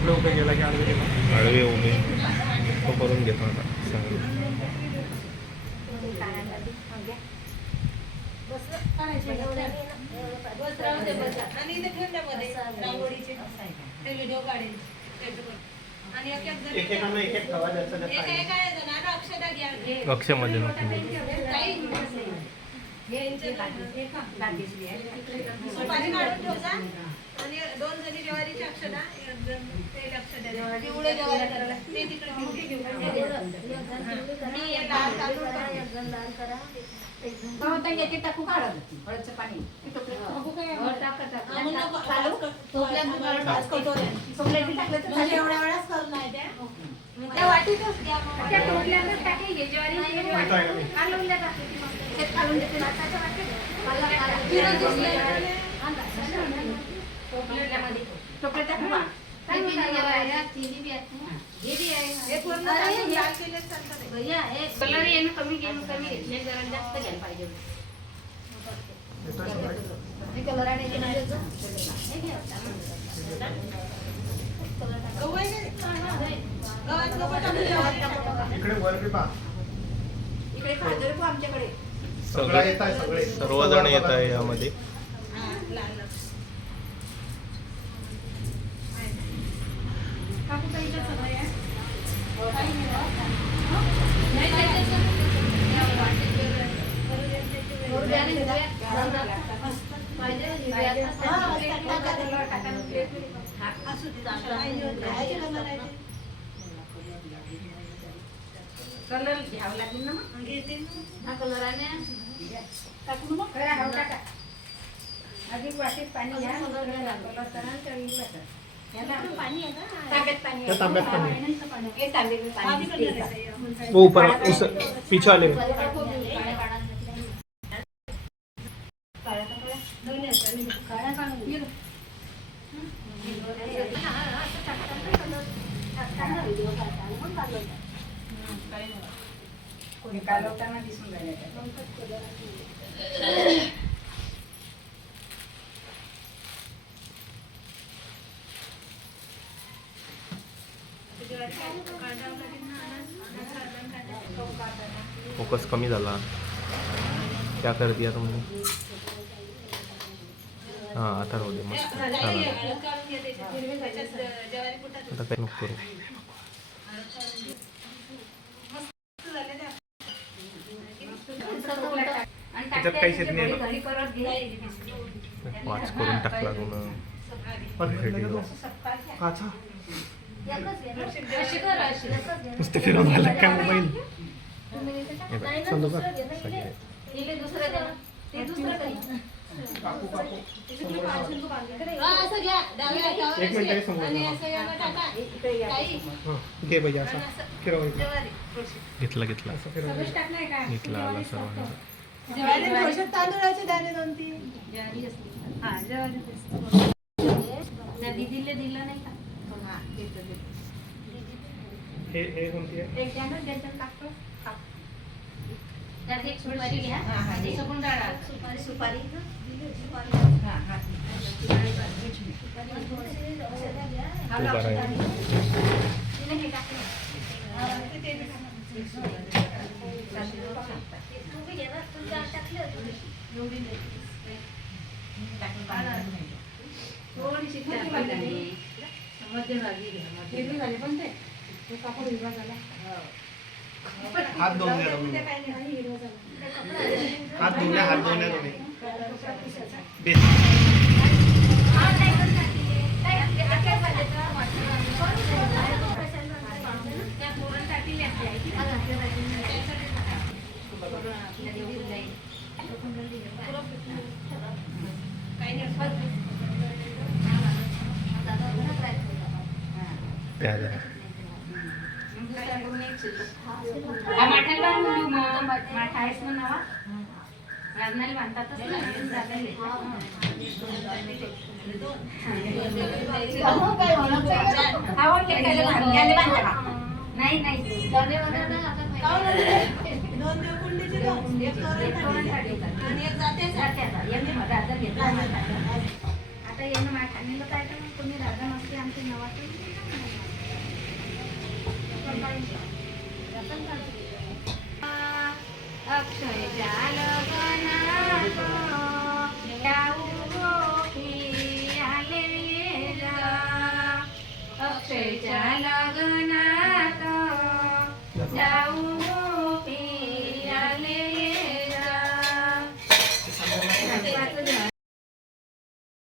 कपडे उभे गेला की आडवे उभे तो करून घेतो आता सांग. अक्षमध्ये सुपारी काढून ठेवता आणि 2 जणी ज्वारीची अक्षदा, 1 जण तेल अक्षदा, पिवळे ज्वारी करायला ते तिकडे घेऊन मी या लाल तांदूळ करा. याचे टाकू काढत हळदचं पाणी एवढ्या वेळाच करून नाही त्या वाटीतच घ्या कमी घेतले जरा जास्त घ्यायला पाहिजे. इकडे खाजर पण आमच्याकडे सर्वजण येत आहे यामध्ये. कलर घ्यावं लागेल ना मग हा कलराने टाकून मग टाका. अधिक वाटीत पाणी घ्या वो ऊपर उस पीछे वाले कोणी कालवताना दिसून राहिले. फोकस कमी झाला. क्या कर दिया तुमने? हां आता राहू दे मस्त छान आलं. आता काही नको करू. त्याच्यात काहीच येत नाही. वाच करून टाकला तू ना. नुसतं फिरवून आलं काय मोबाईल. एक मिनिट घे पाहिजे असं फिरवायचं. घेतला घेतला घेतला आला सर्वांना. तांदूळाचे दाणे 2-3 दिलं नाही का? हे कोणती आहे? एक जण ज्याच्यात टाकतो त्यात एक सुपारी घ्या. सुपारी थोडीशी मध्यभागी हिरवी झाली पण ते कापड हिरवा झाला. हात धुवून द्या. हात धुवून आता येणं माठाणीला काय तर कोणी राजा नसते आमच्या नवाचं आपण